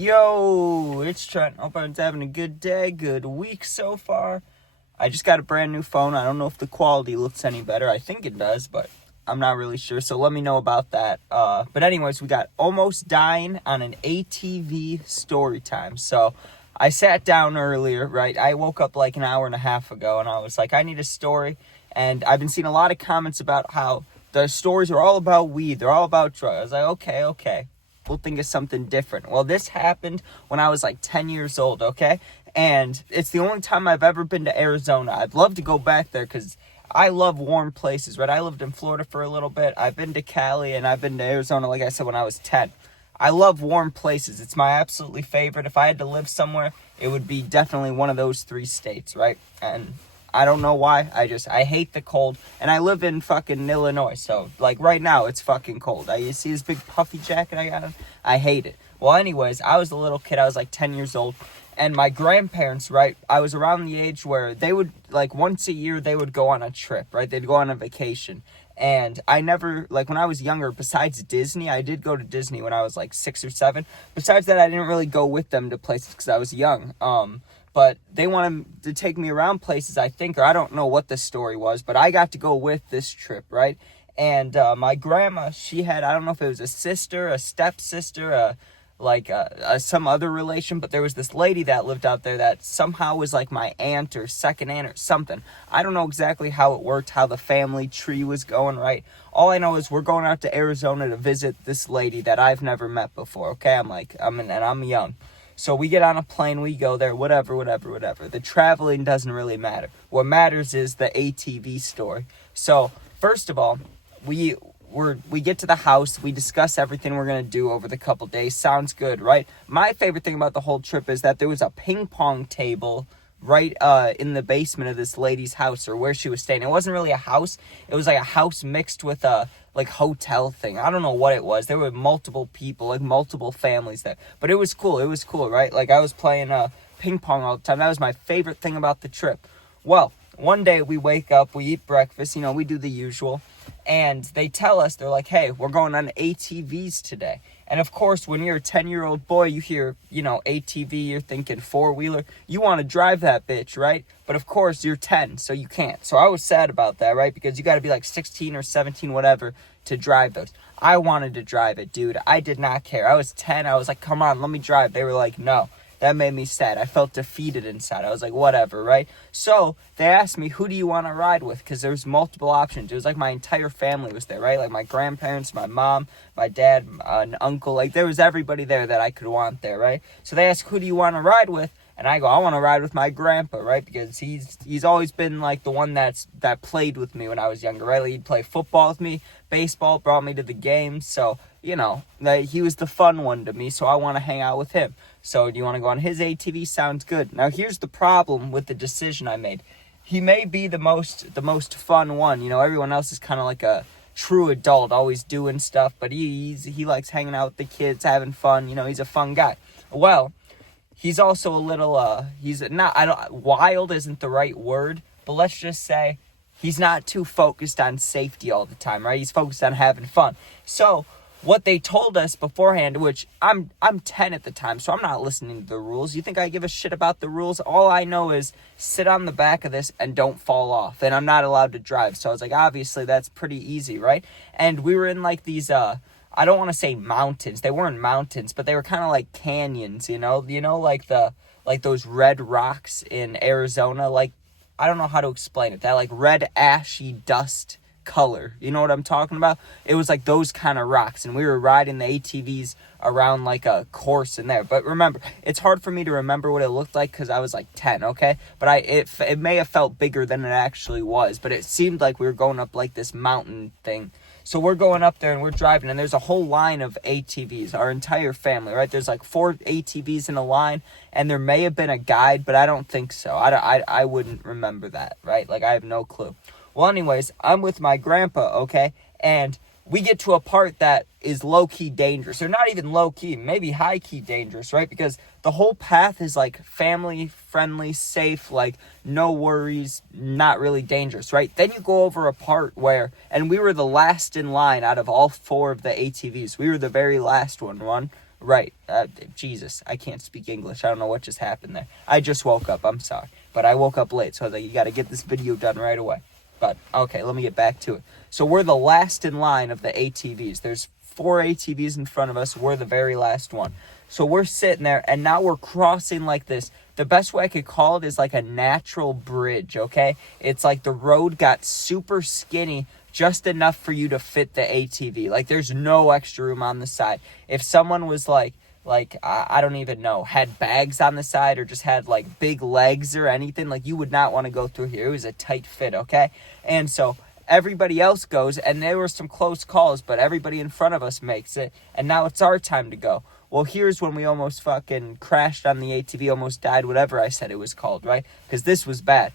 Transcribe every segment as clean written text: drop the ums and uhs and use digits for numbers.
Yo, it's Trent. Hope everyone's having a good day, good week so far. I just got a brand new phone. I don't know if the quality looks any better. I think it does, but I'm not really sure. So let me know about that. But anyways, we got almost dying on an ATV story time. So I sat down earlier, right? I woke up like an hour and a half ago, and I was like, I need a story. And I've been seeing a lot of comments about how the stories are all about weed. They're all about drugs. I was like, okay. We'll think of something different. Well, this happened when I was like 10 years old, okay? And it's the only time I've ever been to Arizona. I'd love to go back there because I love warm places, right? I lived in Florida for a little bit. I've been to Cali and I've been to Arizona, like I said, when I was 10. I love warm places. It's my absolutely favorite. If I had to live somewhere, it would be definitely one of those three states, right? And I don't know why. I hate the cold. And I live in fucking Illinois. So, like, right now, it's fucking cold. You see this big puffy jacket I got on? I hate it. Well, anyways, I was a little kid. I was, like, 10 years old. And my grandparents, right, I was around the age where they would, like, once a year, they would go on a trip, right? They'd go on a vacation. And I never, like, when I was younger, besides Disney, I did go to Disney when I was, like, 6 or 7. Besides that, I didn't really go with them to places because I was young. But they wanted to take me around places, I think, or I don't know what the story was, but I got to go with this trip, right? And my grandma, she had, I don't know if it was a sister, a stepsister, some other relation, but there was this lady that lived out there that somehow was like my aunt or second aunt or something. I don't know exactly how it worked, how the family tree was going, right? All I know is we're going out to Arizona to visit this lady that I've never met before, okay? I'm young. So we get on a plane, we go there, whatever. The traveling doesn't really matter. What matters is the ATV story. So, first of all, we get to the house, we discuss everything we're going to do over the couple days. Sounds good, right? My favorite thing about the whole trip is that there was a ping pong table right in the basement of this lady's house, or where she was staying. It wasn't really a house. It was like a house mixed with a hotel thing. I don't know what it was. There were multiple people, like multiple families there. But it was cool, right? Like, I was playing ping pong all the time. That was my favorite thing about the trip. Well, one day we wake up, we eat breakfast, we do the usual. And they tell us, they're like, hey, we're going on ATVs today. And of course, when you're a 10-year-old boy, you hear, ATV, you're thinking four-wheeler. You want to drive that bitch, right? But of course, you're 10, so you can't. So I was sad about that, right? Because you got to be like 16 or 17, whatever, to drive those. I wanted to drive it, dude. I did not care. I was 10. I was like, come on, let me drive. They were like, no. That made me sad. I felt defeated inside. I was like, whatever, right? So they asked me, who do you want to ride with? Because there's multiple options. It was like my entire family was there, right? Like my grandparents, my mom, my dad, an uncle. Like, there was everybody there that I could want there, right? So they asked, who do you want to ride with? And I go, I want to ride with my grandpa, right? Because he's always been like the one that played with me when I was younger, right? Like, he'd play football with me, baseball, brought me to the games. So, he was the fun one to me, so I want to hang out with him. So do you want to go on his ATV? Sounds good. Now, here's the problem with the decision I made. He may be the most fun one. Everyone else is kind of like a true adult, always doing stuff, but he likes hanging out with the kids, having fun. He's a fun guy. Well, he's also a little, wild isn't the right word, but let's just say he's not too focused on safety all the time, right? He's focused on having fun. So what they told us beforehand, which I'm 10 at the time, so I'm not listening to the rules. You think I give a shit about the rules? All I know is sit on the back of this and don't fall off, and I'm not allowed to drive. So I was like, obviously that's pretty easy, right? And we were in like these, I don't want to say mountains. They weren't mountains, but they were kind of like canyons, like those red rocks in Arizona. Like, I don't know how to explain it. That like red ashy dust color. You know what I'm talking about? It was like those kind of rocks, and we were riding the ATVs around like a course in there. But remember, it's hard for me to remember what it looked like because I was like 10, okay? But it may have felt bigger than it actually was, but it seemed like we were going up like this mountain thing. So we're going up there and we're driving, and there's a whole line of ATVs, our entire family, right? There's like 4 ATVs in a line, and there may have been a guide, but I don't think so. I wouldn't remember that, right? Like, I have no clue. Well, anyways, I'm with my grandpa, okay? And we get to a part that is low-key dangerous. Or not even low-key, maybe high-key dangerous, right? Because the whole path is, like, family-friendly, safe, like, no worries, not really dangerous, right? Then you go over a part where, and we were the last in line out of all 4 of the ATVs. We were the very last one. Right. Jesus, I can't speak English. I don't know what just happened there. I just woke up. I'm sorry. But I woke up late, so I was like, you got to get this video done right away. But, okay, let me get back to it. So we're the last in line of the ATVs. There's 4 ATVs in front of us. We're the very last one. So we're sitting there, and now we're crossing like this. The best way I could call it is like a natural bridge, okay? It's like the road got super skinny, just enough for you to fit the ATV. Like, there's no extra room on the side. If someone was like I don't even know, had bags on the side or just had like big legs or anything, like you would not want to go through here. It was a tight fit, okay? And so everybody else goes, and there were some close calls, but everybody in front of us makes it, and now it's our time to go. Well, here's when we almost fucking crashed on the ATV, almost died, whatever I said it was called, right? Because this was bad.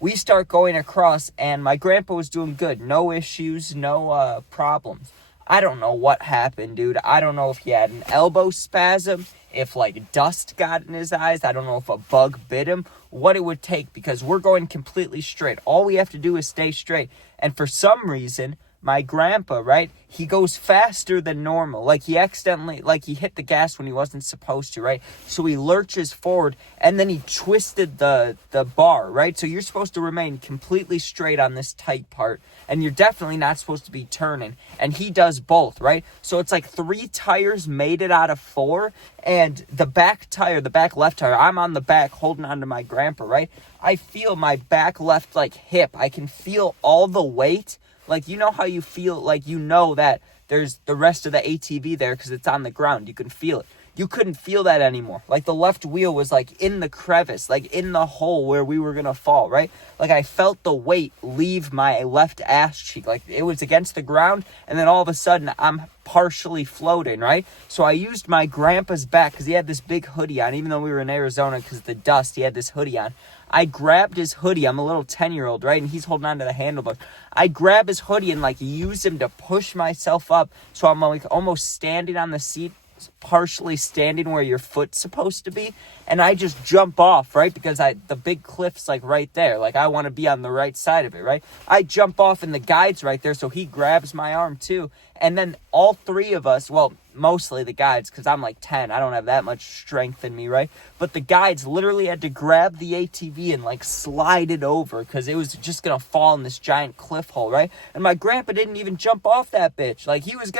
We start going across, and my grandpa was doing good. No issues, no problems. I don't know what happened, dude. I don't know if he had an elbow spasm, if, like, dust got in his eyes. I don't know if a bug bit him, what it would take, because we're going completely straight. All we have to do is stay straight. And for some reason, my grandpa, right, he goes faster than normal. Like, he accidentally, like, he hit the gas when he wasn't supposed to, right? So he lurches forward, and then he twisted the bar, right? So you're supposed to remain completely straight on this tight part, and you're definitely not supposed to be turning. And he does both, right? So it's like 3 tires made it out of 4, and the back tire, the back left tire, I'm on the back holding on to my grandpa, right? I feel my back left, like, hip. I can feel all the weight. Like, you know how you feel, like, you know that there's the rest of the ATV there because it's on the ground. You can feel it. You couldn't feel that anymore. Like, the left wheel was, like, in the crevice, like, in the hole where we were going to fall, right? Like, I felt the weight leave my left ass cheek. Like, it was against the ground, and then all of a sudden, I'm partially floating, right? So I used my grandpa's back because he had this big hoodie on, even though we were in Arizona because of the dust, he had this hoodie on. I grabbed his hoodie. I'm a little 10-year-old, right? And he's holding on to the handlebar. I grab his hoodie and, like, use him to push myself up. So I'm, like, almost standing on the seat, partially standing where your foot's supposed to be. And I just jump off, right? Because the big cliff's, like, right there. Like, I want to be on the right side of it, right? I jump off and the guide's right there. So he grabs my arm, too. And then all 3 of us, well, mostly the guides, because I'm like 10. I don't have that much strength in me, right? But the guides literally had to grab the ATV and, like, slide it over because it was just going to fall in this giant cliff hole, right? And my grandpa didn't even jump off that bitch. Like, he was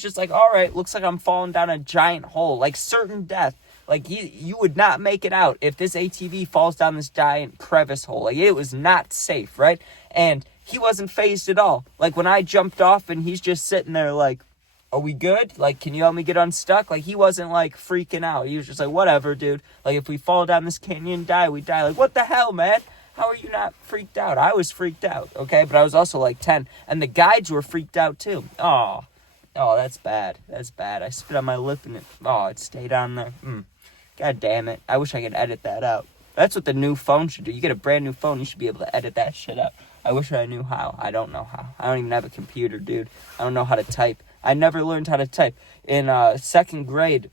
just like, all right, looks like I'm falling down a giant hole. Like, certain death. Like, you would not make it out if this ATV falls down this giant crevice hole. Like, it was not safe, right? And he wasn't phased at all. Like, when I jumped off and he's just sitting there like, are we good? Like, can you help me get unstuck? Like, he wasn't, like, freaking out. He was just like, whatever, dude. Like, if we fall down this canyon and die, we die. Like, what the hell, man? How are you not freaked out? I was freaked out, okay? But I was also, like, 10. And the guides were freaked out, too. Oh, that's bad. That's bad. I spit on my lip and it stayed on there. God damn it. I wish I could edit that out. That's what the new phone should do. You get a brand new phone, you should be able to edit that shit out. I wish I knew how. I don't know how. I don't even have a computer, dude. I don't know how to type. I never learned how to type. In 2nd grade,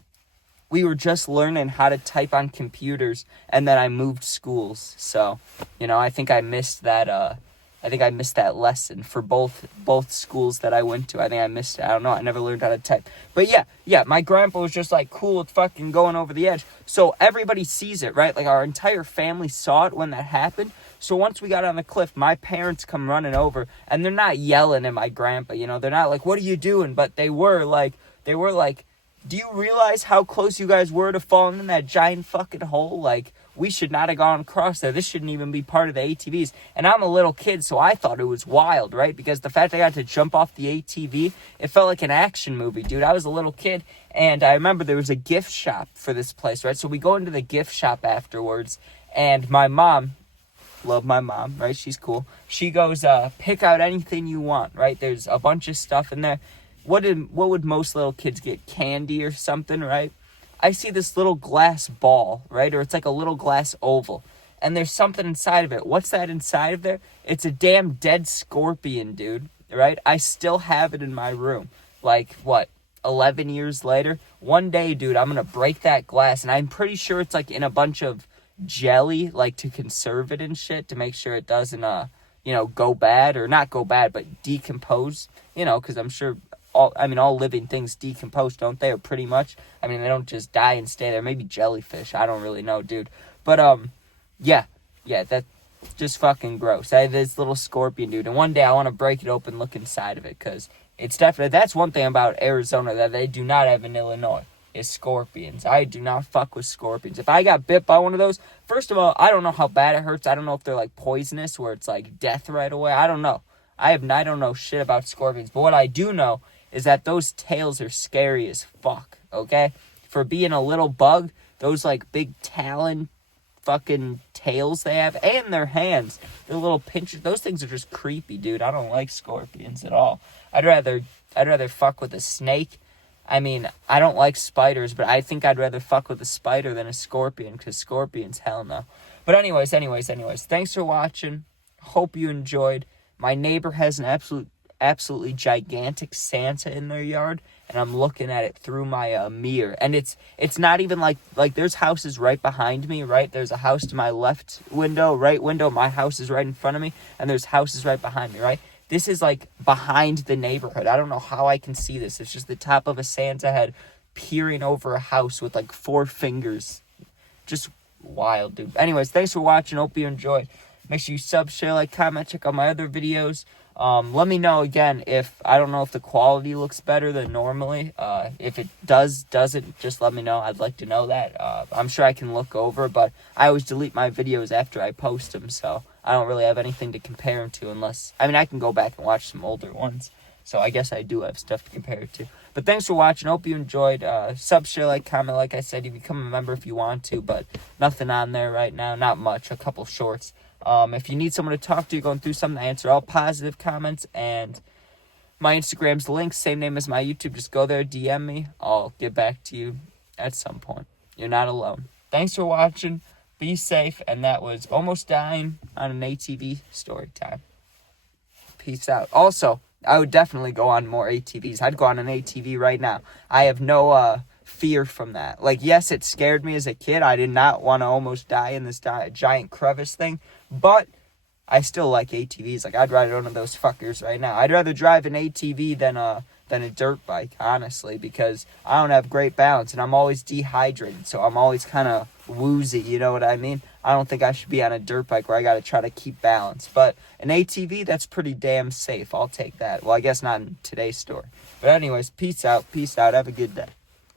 we were just learning how to type on computers, and then I moved schools. So, I think I missed that. I think I missed that lesson for both schools that I went to. I think I missed it. I don't know. I never learned how to type. But yeah, my grandpa was just like cool with fucking going over the edge. So everybody sees it, right? Like, our entire family saw it when that happened. So once we got on the cliff, my parents come running over, and they're not yelling at my grandpa, they're not like, what are you doing? But they were like, do you realize how close you guys were to falling in that giant fucking hole? Like, we should not have gone across there. This shouldn't even be part of the ATVs. And I'm a little kid, so I thought it was wild, right? Because the fact I got to jump off the ATV, it felt like an action movie, dude. I was a little kid, and I remember there was a gift shop for this place, right? So we go into the gift shop afterwards, and my mom, love my mom, right? She's cool. She goes, pick out anything you want, right? There's a bunch of stuff in there. What would most little kids get? Candy or something, right? I see this little glass ball, right? Or it's like a little glass oval. And there's something inside of it. What's that inside of there? It's a damn dead scorpion, dude, right? I still have it in my room. Like, 11 years later? One day, dude, I'm going to break that glass. And I'm pretty sure it's like in a bunch of jelly, like to conserve it and shit, to make sure it doesn't, go bad. Or not go bad, but decompose, because I'm sure all living things decompose, don't they? Or pretty much. I mean, they don't just die and stay there. Maybe jellyfish. I don't really know, dude. But, yeah, that's just fucking gross. I have this little scorpion, dude. And one day I want to break it open, look inside of it, because it's definitely, that's one thing about Arizona that they do not have in Illinois, is scorpions. I do not fuck with scorpions. If I got bit by one of those, first of all, I don't know how bad it hurts. I don't know if they're like poisonous, where it's like death right away. I don't know. I don't know shit about scorpions. But what I do know is that those tails are scary as fuck, okay? For being a little bug, those like big talon fucking tails they have, and their hands, their little pinchers, those things are just creepy, dude. I don't like scorpions at all. I'd rather fuck with a snake. I mean, I don't like spiders, but I think I'd rather fuck with a spider than a scorpion, because scorpions, hell no. But anyways, thanks for watching. Hope you enjoyed. My neighbor has an absolutely gigantic Santa in their yard, and I'm looking at it through my mirror. And it's not even like there's houses right behind me, right? There's a house to my left window, right window. My house is right in front of me, and there's houses right behind me, right? This is like behind the neighborhood. I don't know how I can see this. It's just the top of a Santa head peering over a house with like 4 fingers. Just wild, dude. Anyways, thanks for watching. Hope you enjoyed. Make sure you sub, share, like, comment, check out my other videos. Let me know again if, I don't know if the quality looks better than normally. If it doesn't, just let me know. I'd like to know that. I'm sure I can look over, but I always delete my videos after I post them, so I don't really have anything to compare them to unless, I mean, I can go back and watch some older ones. So I guess I do have stuff to compare it to. But thanks for watching. Hope you enjoyed. Sub, share, like, comment. Like I said, you become a member if you want to, but nothing on there right now. Not much. A couple shorts. If you need someone to talk to, you're going through something, I answer all positive comments, and my Instagram's linked, same name as my YouTube. Just go there, DM me. I'll get back to you at some point. You're not alone. Thanks for watching. Be safe. And that was Almost Dying on an ATV story time. Peace out. Also, I would definitely go on more ATVs. I'd go on an ATV right now. I have no fear from that. Like, yes, it scared me as a kid. I did not want to almost die in this giant crevice thing, but I still like ATVs. Like, I'd ride one of those fuckers right now. I'd rather drive an ATV than a dirt bike, honestly, because I don't have great balance, and I'm always dehydrated, so I'm always kind of woozy, you know what I mean? I don't think I should be on a dirt bike where I got to try to keep balance, but an ATV, that's pretty damn safe. I'll take that. Well, I guess not in today's story. But anyways, peace out, have a good day.